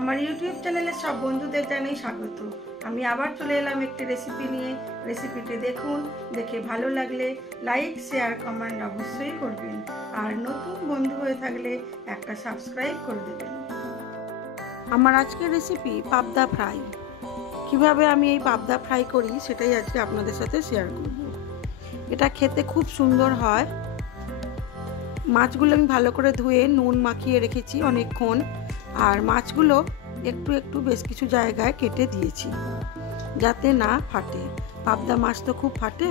আমার ইউটিউব চ্যানেলে সব বন্ধুদের জানাই স্বাগত। আমি আবার চলে এলাম একটি রেসিপি নিয়ে। রেসিপিটি দেখুন, দেখে ভালো লাগলে লাইক শেয়ার কমেন্ট অবশ্যই করবেন, আর নতুন বন্ধু হয়ে থাকলে একটা সাবস্ক্রাইব করে দেবেন। আমার আজকের রেসিপি পাবদা ফ্রাই। কিভাবে আমি এই পাবদা ফ্রাই করি সেটাই আজকে আপনাদের সাথে শেয়ার করব। এটা খেতে খুব সুন্দর হয়। মাছগুলো আমি ভালো করে ধুয়ে নুন মাখিয়ে রেখেছি অনেকক্ষণ, আর মাছগুলো একটু একটু বেশ কিছু জায়গায় কেটে দিয়েছি যাতে না ফাটে। পাবদা মাছ তো খুব ফাটে।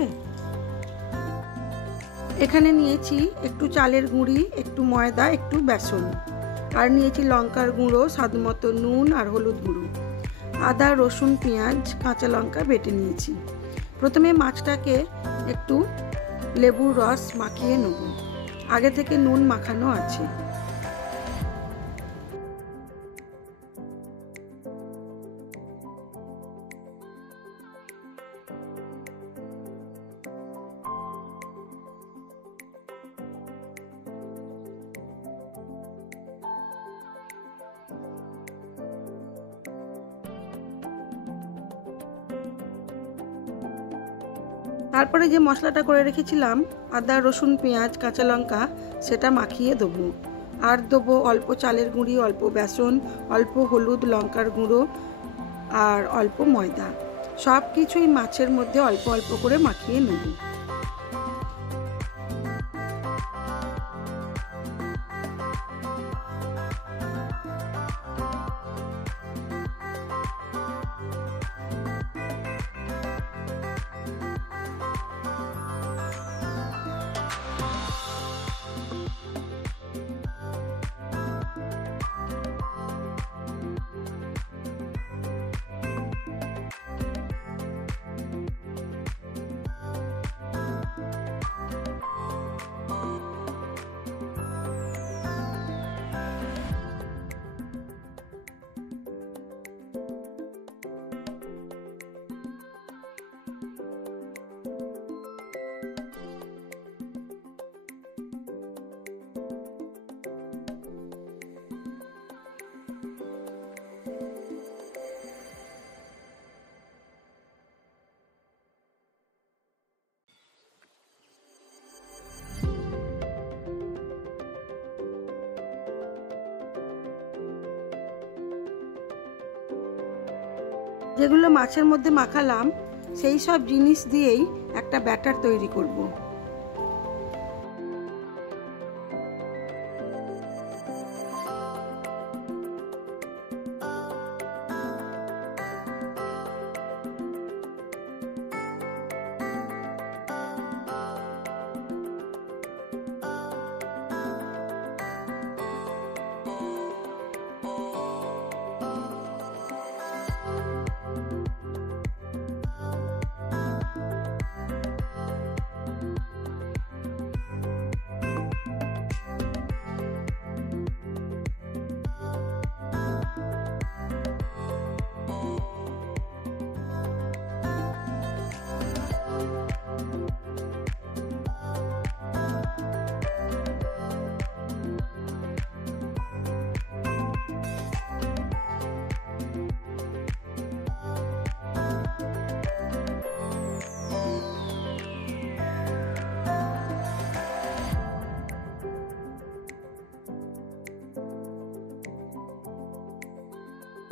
এখানে নিয়েছি একটু চালের গুঁড়ি, একটু ময়দা, একটু বেসন, আর নিয়েছি লঙ্কার গুঁড়ো, স্বাদ মতো নুন আর হলুদ গুঁড়ো, আদা রসুন পেঁয়াজ কাঁচা লঙ্কা বেটে নিয়েছি। প্রথমে মাছটাকে একটু লেবুর রস মাখিয়ে নেব। আগে থেকে নুন মাখানো আছে। তারপরে যে মশলাটা করে রেখেছিলাম আদা রসুন পেঁয়াজ কাঁচা লঙ্কা, সেটা মাখিয়ে দেবো। আর দেবো অল্প চালের গুঁড়ি, অল্প বেসন, অল্প হলুদ লঙ্কার গুঁড়ো আর অল্প ময়দা। সব কিছুই মাছের মধ্যে অল্প অল্প করে মাখিয়ে নেব। যেগুলো মাছের মধ্যে মাখালাম সেই সব জিনিস দিয়েই একটা ব্যাটার তৈরি করব।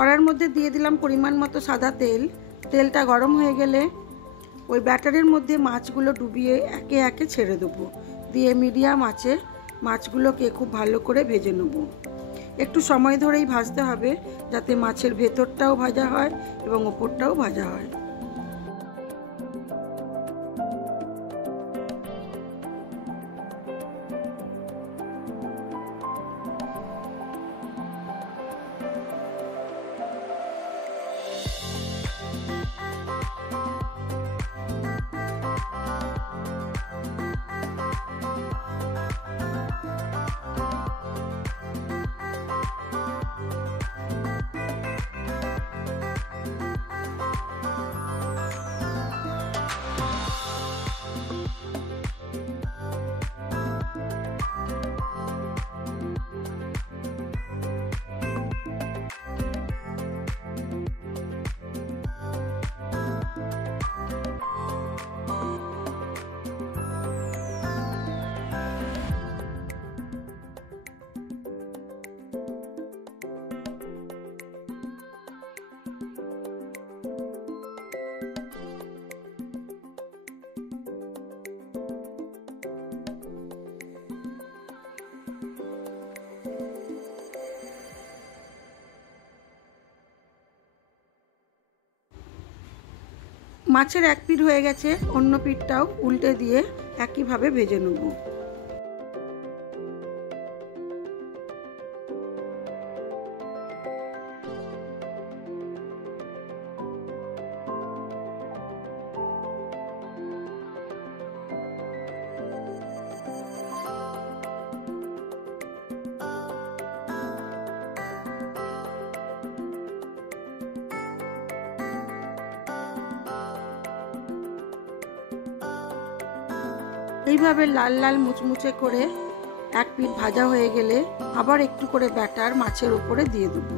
কড়ার মধ্যে দিয়ে দিলাম পরিমাণ মতো সাদা তেল। তেলটা গরম হয়ে গেলে ওই ব্যাটারের মধ্যে মাছগুলো ডুবিয়ে একে একে ছেড়ে দেবো। দিয়ে মিডিয়াম আঁচে মাছগুলোকে খুব ভালো করে ভেজে নেব। একটু সময় ধরেই ভাজতে হবে যাতে মাছের ভেতরটাও ভাজা হয় এবং ওপরটাও ভাজা হয়। মাছের এক পিঠ হয়ে গেছে, অন্য পিঠটাও উল্টে দিয়ে একইভাবে ভেজে নেব। এইভাবে লাল লাল মুচমুচে করে এক পিঠ ভাজা হয়ে গেলে আবার একটু করে ব্যাটার মাছের উপরে দিয়ে দেবো।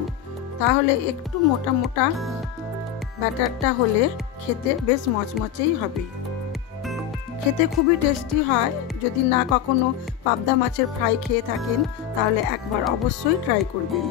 তাহলে একটু মোটা মোটা ব্যাটারটা হলে খেতে বেশ মচমচেই হবে। খেতে খুবই টেস্টি হয়। যদি না কখনো পাবদা মাছের ফ্রাই খেয়ে থাকেন তাহলে একবার অবশ্যই ট্রাই করবেন।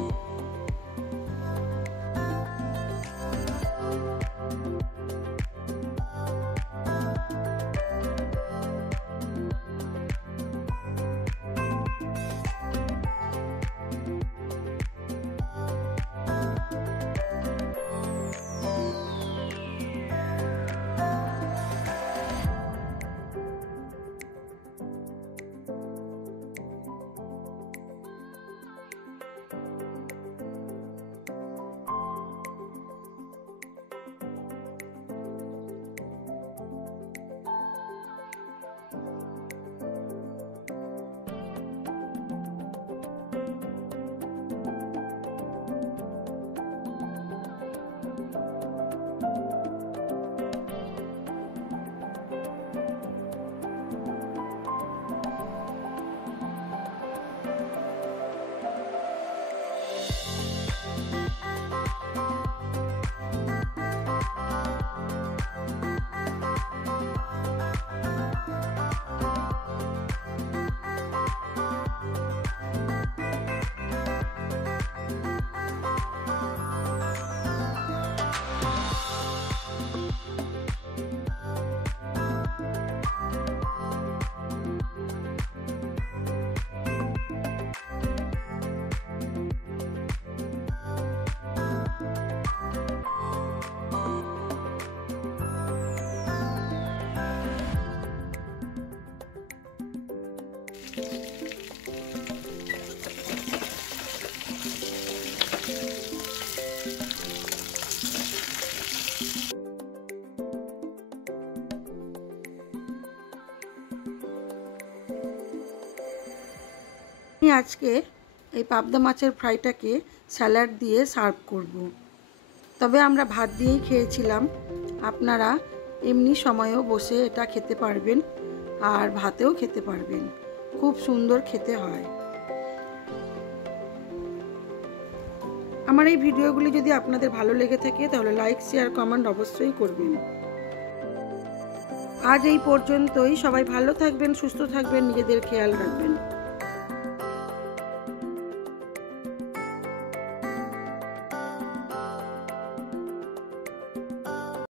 আমি আজকে এই পাবদা মাছের ফ্রাইটাকে স্যালাড দিয়ে সার্ভ করব। তবে আমরা ভাত দিয়েই খেয়েছিলাম। আপনারা এমনি সময়েও বসে এটা খেতে পারবেন আর ভাতেও খেতে পারবেন। খুব সুন্দর খেতে হয়। আমার এই ভিডিওগুলি যদি আপনাদের ভালো লেগে থাকে তাহলে লাইক, শেয়ার, কমেন্ট অবশ্যই করবেন। আজ এই পর্যন্তই। সবাই ভালো থাকবেন, সুস্থ থাকবেন, নিজেদের খেয়াল রাখবেন।